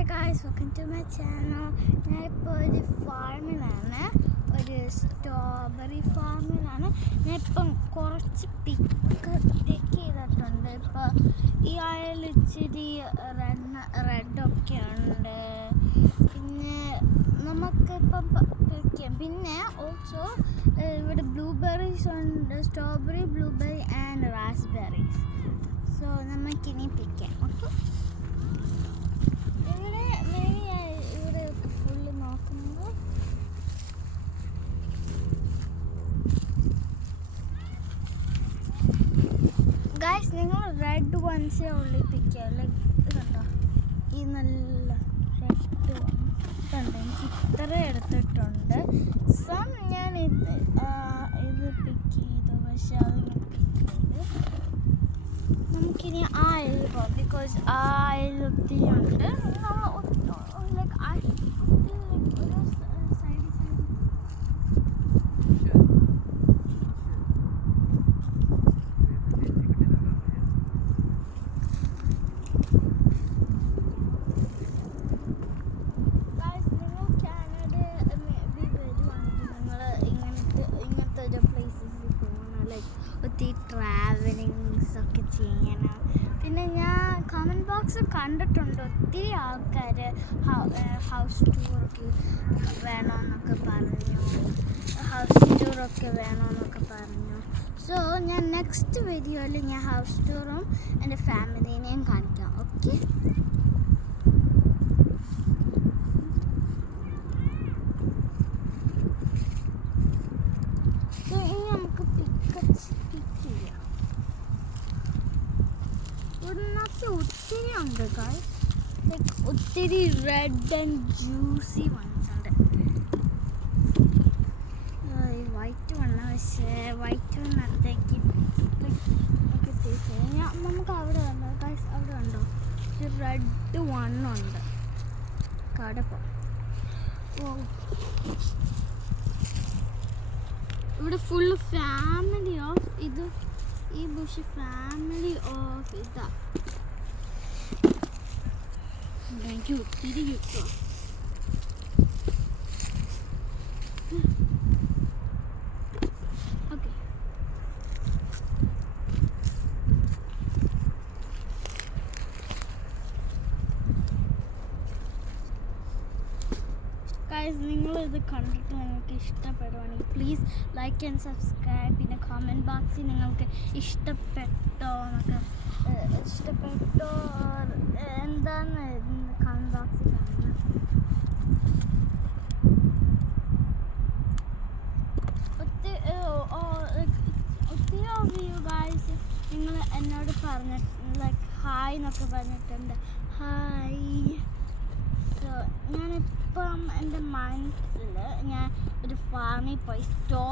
Hi guys welcome to my channel ഞാനിപ്പോൾ ഒരു ഫാമിലാണ് ഒരു സ്ട്രോബെറി ഫാമിലാണ് ഞാനിപ്പം കുറച്ച് പിക്ക് പിക്ക് ചെയ്തിട്ടുണ്ട്. ഇപ്പോൾ ഈ ആയിൽ ഇച്ചിരി റെഡ് റെഡൊക്കെ ഉണ്ട്. പിന്നെ നമുക്കിപ്പം പിക്ക് ചെയ്യാം പിന്നെ ഓൾസോ ഇവിടെ ബ്ലൂബെറീസ് ഉണ്ട്. Strawberry blueberry and raspberries so നമുക്കിനി പിക്ക് ചെയ്യാം. ഓക്കെ ഇവിടെ മെയിനായി ഇവിടെ ഫുള്ള് നോക്കുന്നത് ഗൈസ് നിങ്ങൾ റെഡ് വൺസേ പിക്ക് ലൈക്ക് കണ്ടോ? ഈ നല്ല റെഡ് വൺ കണ്ടോ? എനിക്ക് ഇത്ര എടുത്തിട്ടുണ്ട്. സം ഞാൻ ഇത് ആ, ഇത് പിക്ക് ചെയ്തു. പക്ഷെ അത് നമുക്കിനി ആ എഴുതി പോകാം ബിക്കോസ് ആ അയൽ ഒത്തിരി ഉണ്ട്. ലൈക്ക് ചെയ്യണം. പിന്നെ ഞാൻ കമന്റ് ബോക്സ് കണ്ടിട്ടുണ്ട് ഒത്തിരി ആൾക്കാർ ഹൗസ് ടൂറൊക്കെ വേണമെന്നൊക്കെ പറഞ്ഞു. ഹൗസ് ടൂറൊക്കെ വേണമെന്നൊക്കെ പറഞ്ഞു. സോ ഞാൻ നെക്സ്റ്റ് വീഡിയോയിൽ ഞാൻ ഹൗസ് ടൂറും എന്റെ ഫാമിലീനെയും കാണിക്കാം. ഓക്കെ So, ഇനി നമുക്ക് പിക്കച്ച് പിക്ക് ചെയ്യാം ഇതിനകത്ത് ഒത്തിരി ഉണ്ട് ലൈക്ക് ഒത്തിരി റെഡ് ആൻഡ് ജ്യൂസി വൺസ് ഉണ്ട്. വൈറ്റ് വണ്ണ പക്ഷേ വൈറ്റ് വണ്ണത്തേക്ക് ഞാൻ നമുക്ക് അവിടെ കണ്ടോ? ഗായ്സ് അവിടെ കണ്ടോ? റെഡ് വണ്ണുണ്ട് ഓ ഇവിടെ ഫുൾ ഫാമിലി ഓഫ് ഇത് ഈ ബുഷ് ഫാമിലി ഓഫ് ഇതാ. എനിക്ക് ഒത്തിരി കിട്ടും. നിങ്ങൾ ഇത് കണ്ടിട്ട് നിങ്ങൾക്ക് ഇഷ്ടപ്പെടുവാണെങ്കിൽ പ്ലീസ് ലൈക്ക് ആൻഡ് സബ്സ്ക്രൈബ് പിന്നെ കമന്റ് ബോക്സിൽ നിങ്ങൾക്ക് ഇഷ്ടപ്പെട്ടോ എന്നൊക്കെ ഇഷ്ടപ്പെട്ടോ or കാണണം ഒത്തിരി ഏഹ്, ഓ- like, ഒത്തിരി ഓഫ് യു നിങ്ങൾ എന്നോട് പറഞ്ഞിട്ട് ലൈക്ക് ഹായ് എന്നൊക്കെ പറഞ്ഞിട്ടുണ്ട് ഹായ് സോ ഞാനിപ്പം എന്റെ മനസ്സിൽ ഞാൻ ഒരു ഫാമിൽ പോയി സ്റ്റോ